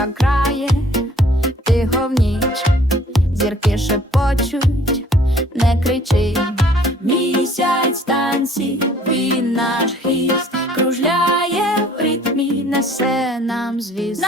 неба крає, тихо в ніч, зірки шепочуть, не кричи. Місяць танці, він наш хіст, кружляє в ритмі, несе нам звіст.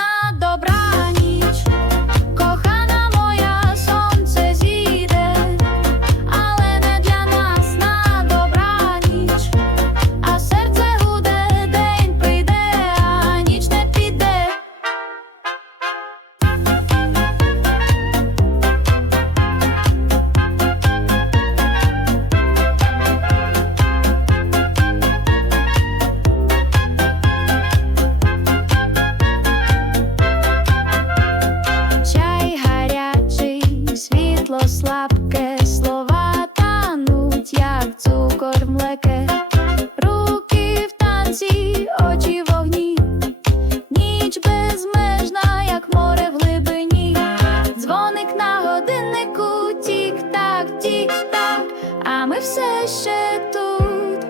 Все ще тут.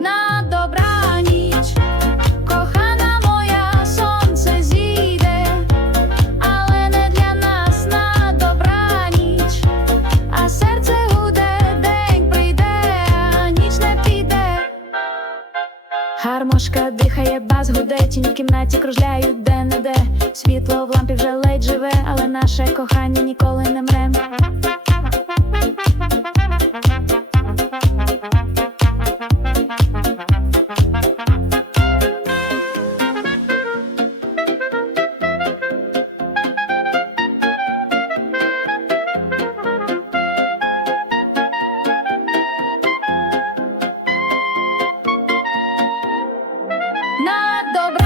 На добраніч, кохана моя, сонце зійде. Але не для нас на добраніч, а серце гуде, день прийде, ніч не піде. Гармошка дихає, бас гуде, тіні в кімнаті кружляють де не де. Світло в лампі вже ледь живе, але наше кохання ніколи не мре. Добраніч.